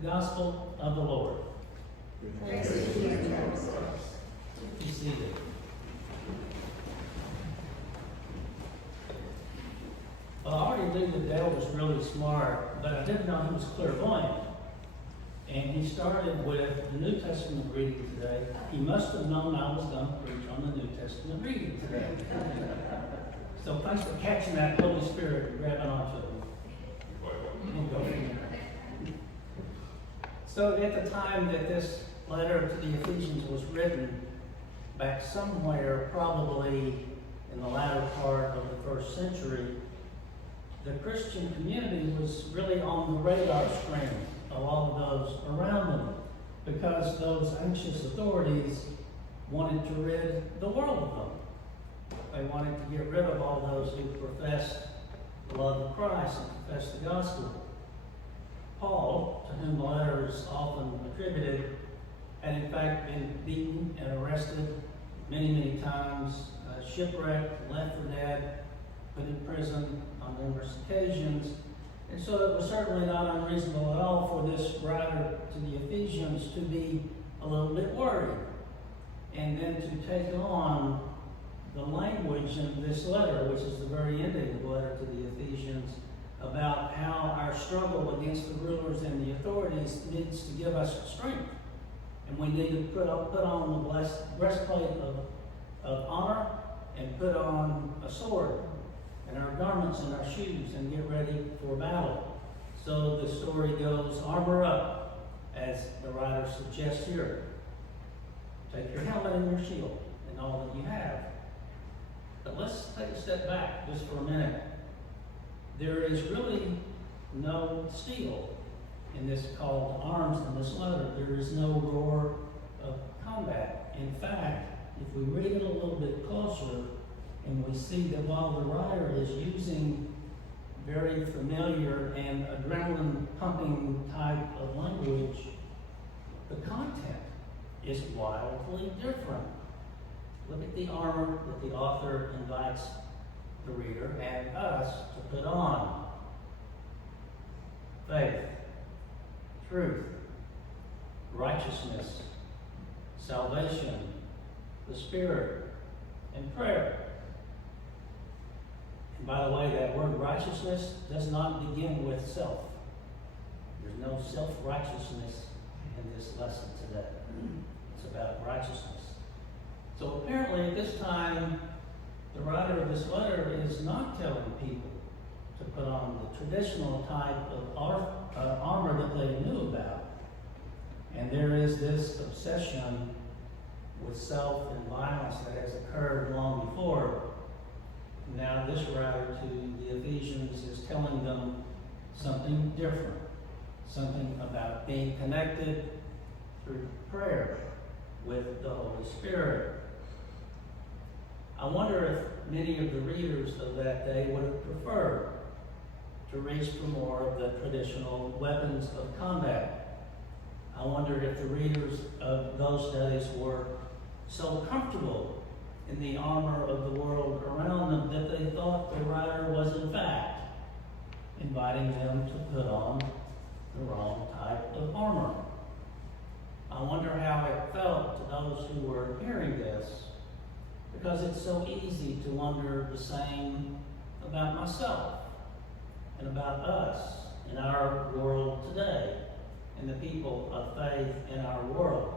The Gospel of the Lord. Praise to you, Jesus. Be seated. Well, I already knew that Dale was really smart, but I didn't know he was clairvoyant. And he started with the New Testament reading today. He must have known I was going to preach on the New Testament reading today. So thanks for catching that Holy Spirit and grabbing onto it. We'll go from there. So at the time that this letter to the Ephesians was written, back somewhere probably in the latter part of the first century, the Christian community was really on the radar screen of all of those around them, because those anxious authorities wanted to rid the world of them. They wanted to get rid of all those who professed the love of Christ and professed the gospel. Paul, to whom the letter is often attributed, had in fact been beaten and arrested many, many times, shipwrecked, left for dead, put in prison on numerous occasions. And so it was certainly not unreasonable at all for this writer to the Ephesians to be a little bit worried, and then to take on the language in this letter, which is the very ending of the letter to the Ephesians, about how our struggle against the rulers and the authorities needs to give us strength. And we need to put on the breastplate of honor, and put on a sword, and our garments and our shoes, and get ready for battle. So the story goes, armor up, as the writer suggests here. Take your helmet and your shield and all that you have. But let's take a step back just for a minute. There is really no steel in this call to arms in this letter. There is no roar of combat. In fact, if we read it a little bit closer, and we see that while the writer is using very familiar and adrenaline-pumping type of language, the content is wildly different. Look at the armor that the author invites the reader and us to put on. Faith, truth, righteousness, salvation, the Spirit, and prayer. And by the way, that word righteousness does not begin with self. There's no self-righteousness in this lesson today. It's about righteousness. So apparently at this time, the writer of this letter is not telling people to put on the traditional type of armor that they knew about. And there is this obsession with self and violence that has occurred long before. Now this writer to the Ephesians is telling them something different, something about being connected through prayer with the Holy Spirit. I wonder if many of the readers of that day would have preferred to reach for more of the traditional weapons of combat. I wonder if the readers of those days were so comfortable in the armor of the world around them that they thought the writer was in fact inviting them to put on the wrong type of armor. I wonder how it felt to those who were hearing this, because it's so easy to wonder the same about myself and about us in our world today and the people of faith in our world.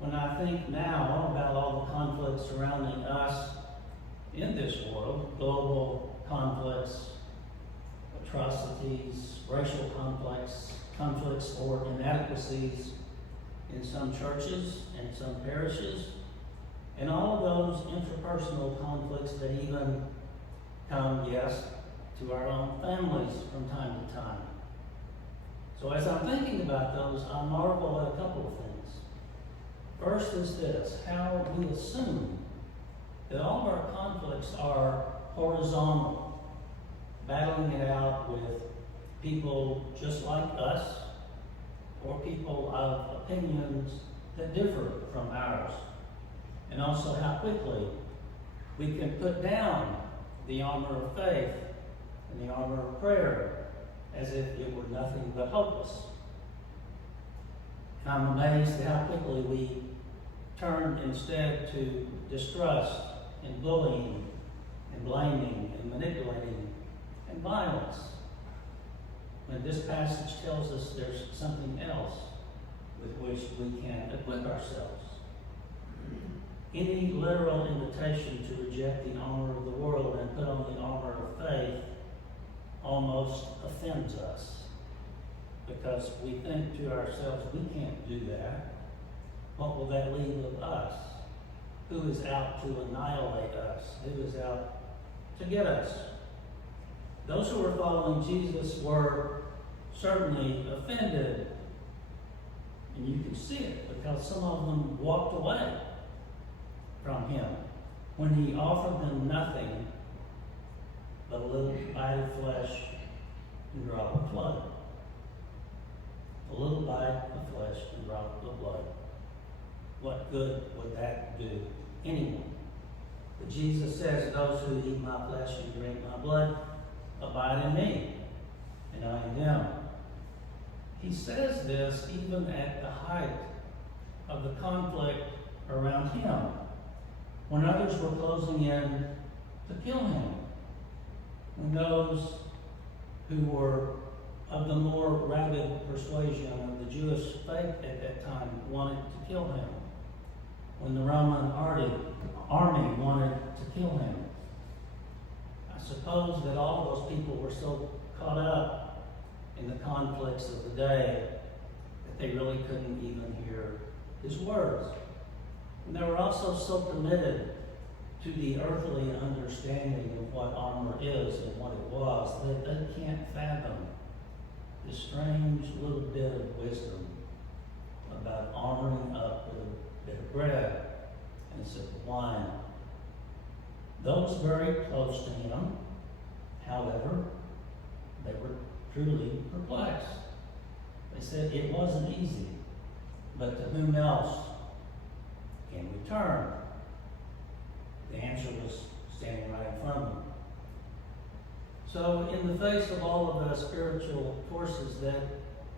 When I think now about all the conflicts surrounding us in this world, global conflicts, atrocities, racial conflicts or inadequacies in some churches and some parishes, and all of those interpersonal conflicts that even come, yes, to our own families from time to time. So as I'm thinking about those, I marvel at a couple of things. First is this, how we assume that all of our conflicts are horizontal, battling it out with people just like us, or people of opinions that differ from ours. And also how quickly we can put down the armor of faith and the armor of prayer as if it were nothing but hopeless. And I'm amazed at how quickly we turn instead to distrust and bullying and blaming and manipulating and violence. When this passage tells us there's something else with which we can equip ourselves. Any literal invitation to reject the armor of the world and put on the armor of faith almost offends us, because we think to ourselves, we can't do that. What will that leave of us? Who is out to annihilate us? Who is out to get us? Those who were following Jesus were certainly offended. And you can see it because some of them walked away from him when he offered them nothing but a little bite of flesh and drop of blood. A little bite of flesh and drop of blood. What good would that do anyone? But Jesus says, those who eat my flesh and drink my blood abide in me, and I in them. He says this even at the height of the conflict around him, when others were closing in to kill him, when those who were of the more rabid persuasion of the Jewish faith at that time wanted to kill him, when the Roman army wanted to kill him. I suppose that all of those people were so caught up in the conflicts of the day that they really couldn't even hear his words. And they were also so committed to the earthly understanding of what armor is and what it was that they can't fathom this strange little bit of wisdom about armoring up with a bit of bread and a sip of wine. Those very close to him, however, they were truly perplexed. They said it wasn't easy, but to whom else can we turn? The answer was standing right in front of them. So in the face of all of the spiritual forces that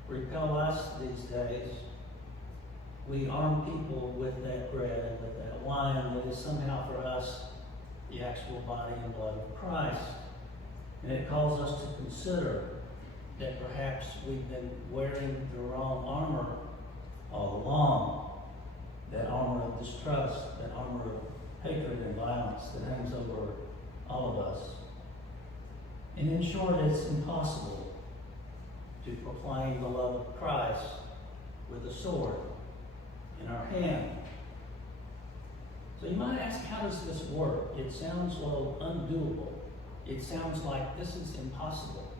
repel us these days, we arm people with that bread and with that wine that is somehow for us the actual body and blood of Christ. And it calls us to consider that perhaps we've been wearing the wrong armor all along. That armor of distrust, that armor of hatred and violence that hangs over all of us. And in short, it's impossible to proclaim the love of Christ with a sword in our hand. So you might ask, how does this work? It sounds so undoable. It sounds like this is impossible.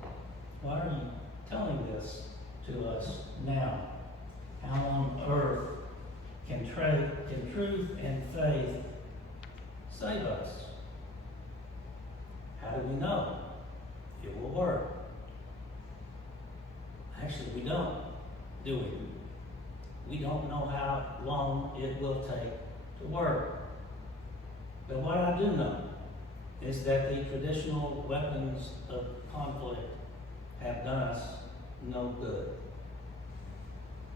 Why are you telling this to us now? How on earth can truth and faith save us? How do we know it will work? Actually, we don't, do we? We don't know how long it will take to work. But what I do know is that the traditional weapons of conflict have done us no good.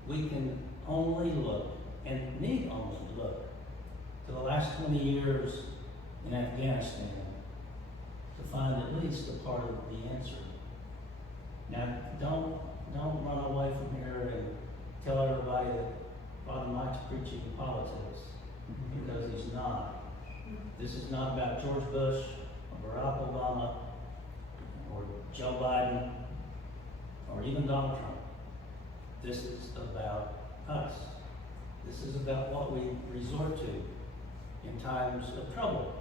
We can only look, and need only look, to the last 20 years in Afghanistan to find at least a part of the answer. Now, don't run away from here and tell everybody that Father Mike's preaching politics, because he's not. This is not about George Bush or Barack Obama or Joe Biden or even Donald Trump. This is about us. This is about what we resort to in times of trouble,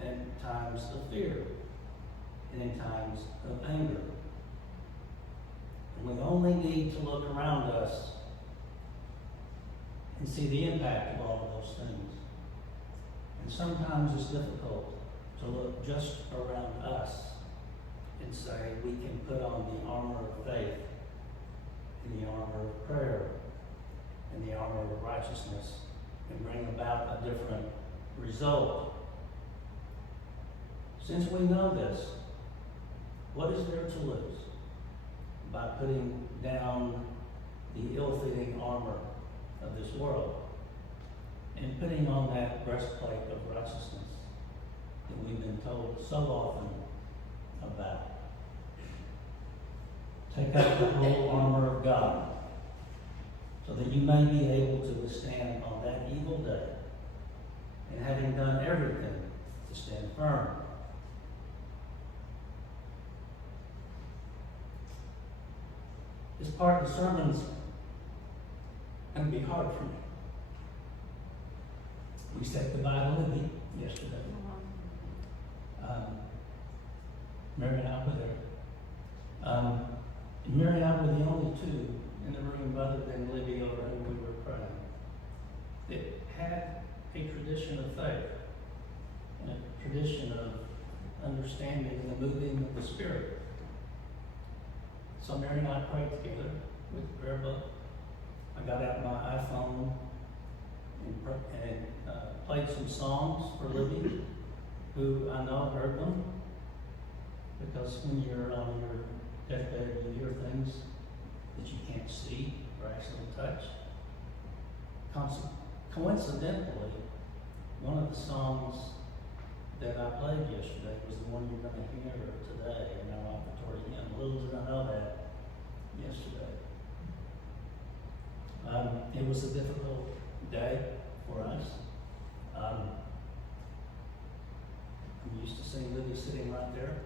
and in times of fear, and in times of anger. And we only need to look around us and see the impact of all of those things. And sometimes it's difficult to look just around us and say we can put on the armor of faith, and the armor of prayer, and the armor of righteousness, and bring about a different result. Since we know this, what is there to lose by putting down the ill-fitting armor of this world and putting on that breastplate of righteousness that we've been told so often about. Take up the whole armor of God so that you may be able to withstand on that evil day, and having done everything, to stand firm. This part of the sermon's going to be hard for me. We said goodbye to Libby yesterday. Mary and I were there. Mary and I were the only two in the room other than Libby over whom we were praying that had a tradition of faith and a tradition of understanding the moving of the Spirit. So Mary and I prayed together with the prayer book. I got out my iPhone and played some songs for Libby, who I know heard them, because when you're on your deathbed, you hear things that you can't see or actually touch. Coincidentally, one of the songs that I played yesterday was the one you're going to hear today in our offertory hymn. Little did I know that yesterday. It was a difficult day for us. I'm used to seeing Libby sitting right there.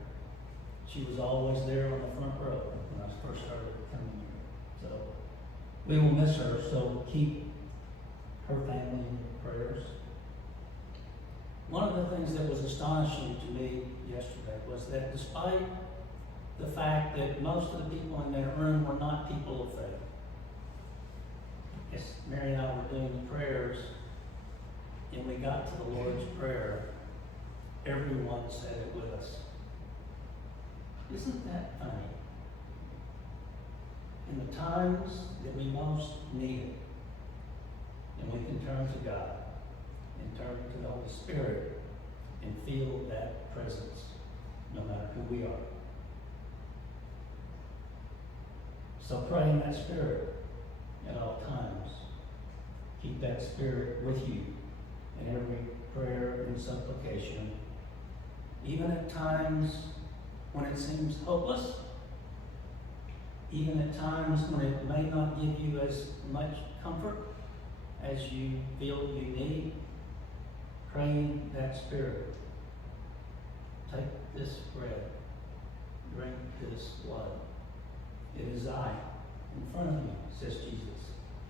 She was always there on the front row when I first started coming here. So we will miss her, so keep her family in your prayers. One of the things that was astonishing to me yesterday was that despite the fact that most of the people in that room were not people of faith, as Mary and I were doing the prayers, and we got to the Lord's Prayer, everyone said it with us. Isn't that funny? In the times that we most need it, and we can turn to God and turn to the Holy Spirit and feel that presence no matter who we are. So pray in that Spirit at all times. Keep that Spirit with you in every prayer and supplication, even at times when it seems hopeless, even at times when it may not give you as much comfort as you feel you need. Pray in that Spirit. Take this bread, drink this blood. It is I in front of you, says Jesus.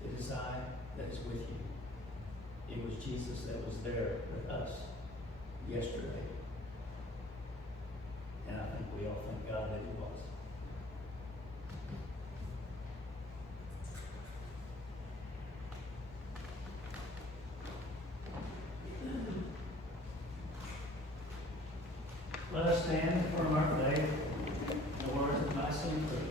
It is I that is with you. It was Jesus that was there with us yesterday. And I think we all thank God that he was. Let us stand and affirm our faith in the words of Nicene Creed.